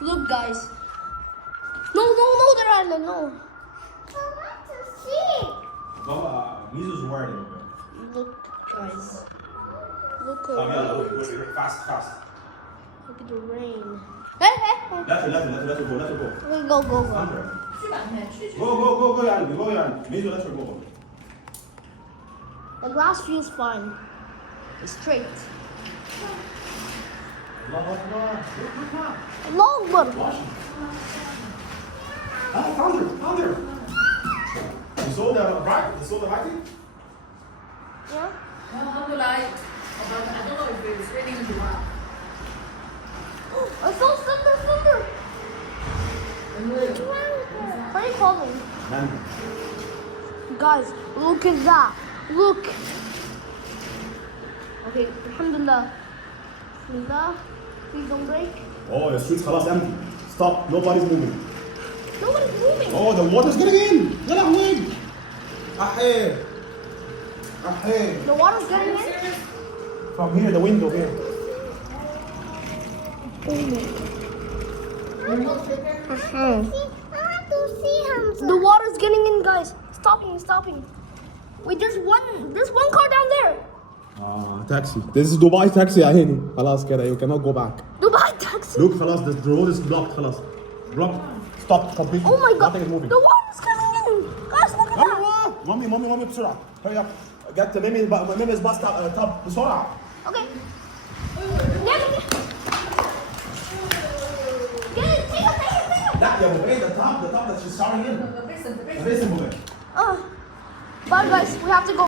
Look, guys. No, there are no. I want to see. Mizu's worried. Look, guys. Look Come here, around. look, fast. Look at the rain. Hey. Let her go. Okay, go. Sandra. 去吧，你去。 Go, Yanni. Mizu, let her go. The glass feels fine. It's straight. Long one. Watch. Ah, found her. You saw the right? You saw the right thing? Yeah. 然后他们就来，I don't know if it's raining or not. I saw Cinder. What are you calling? Man. Guys, look at that. Look. Okay, alhamdulillah. Bismillah. Please don't break. Oh, the street's خلاص empty. Stop. Nobody's moving. Nobody's moving. Oh, the water's getting in. يلا وين؟ أحي. The water's getting in. From here, the window here. I want to see Hamza. The water's getting in, guys. Stopping. Wait, there's one car down there. Taxi. This is Dubai taxi يا هاني. خلاص كده. You cannot go back. Dubai taxi. Look خلاص the road is blocked خلاص. Blocked. Stop completely. Oh my god. Nothing is moving. The water's coming in. Guys, look at that. أيوة. مامي بسرعة. Hurry up. Get ميمي's bus top بسرعة. Okay. Get it. Take it. لا يا ابو بعيد the top that she's shouting in. The basin. Listen, moving. Bye, guys. We have to go.